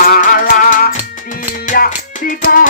মালা দিয়া দিবা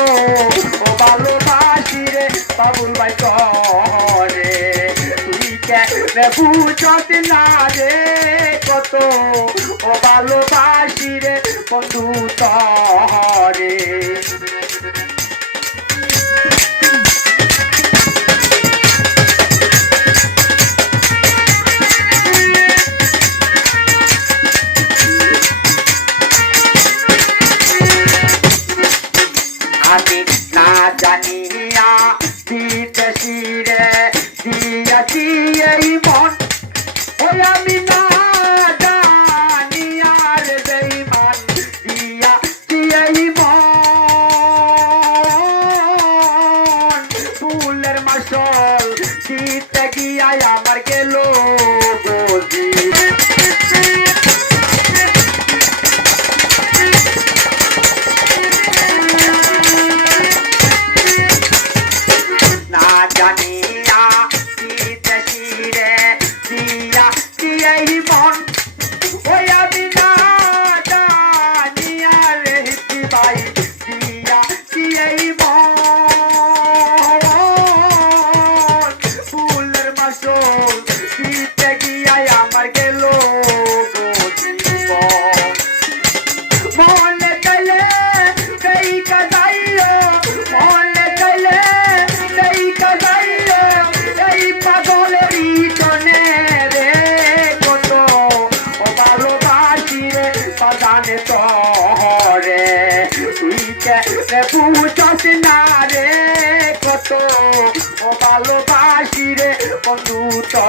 ও ভালোবাসি রে, বাবুল ভাই করে তুই বুঝত না রে, কত ও ভালোবাসি রে, বন্ধু তরে। জানিয়া শীত শিরে দিয়াছি এই মন। ওই আমি না জানিয়ার দেই মন দিয়া এই মন। ফুলের মাসল শীত গিয়া আমার গেলো। yeah. বন্ধুতা।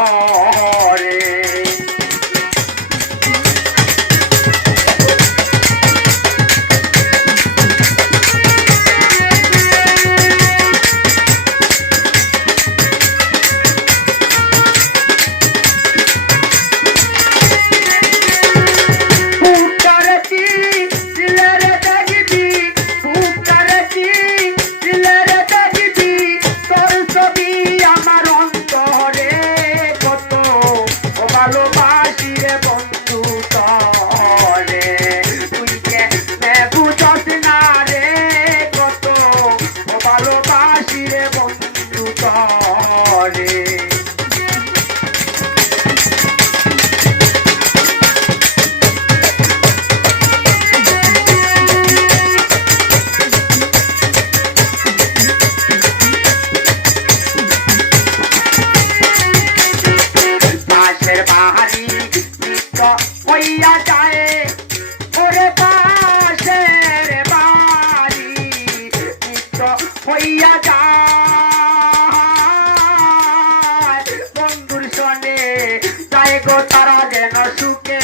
Yeah, boy. লইয়া যায়। বন্ধুর সনে যায় গো তারা যেন সুখে।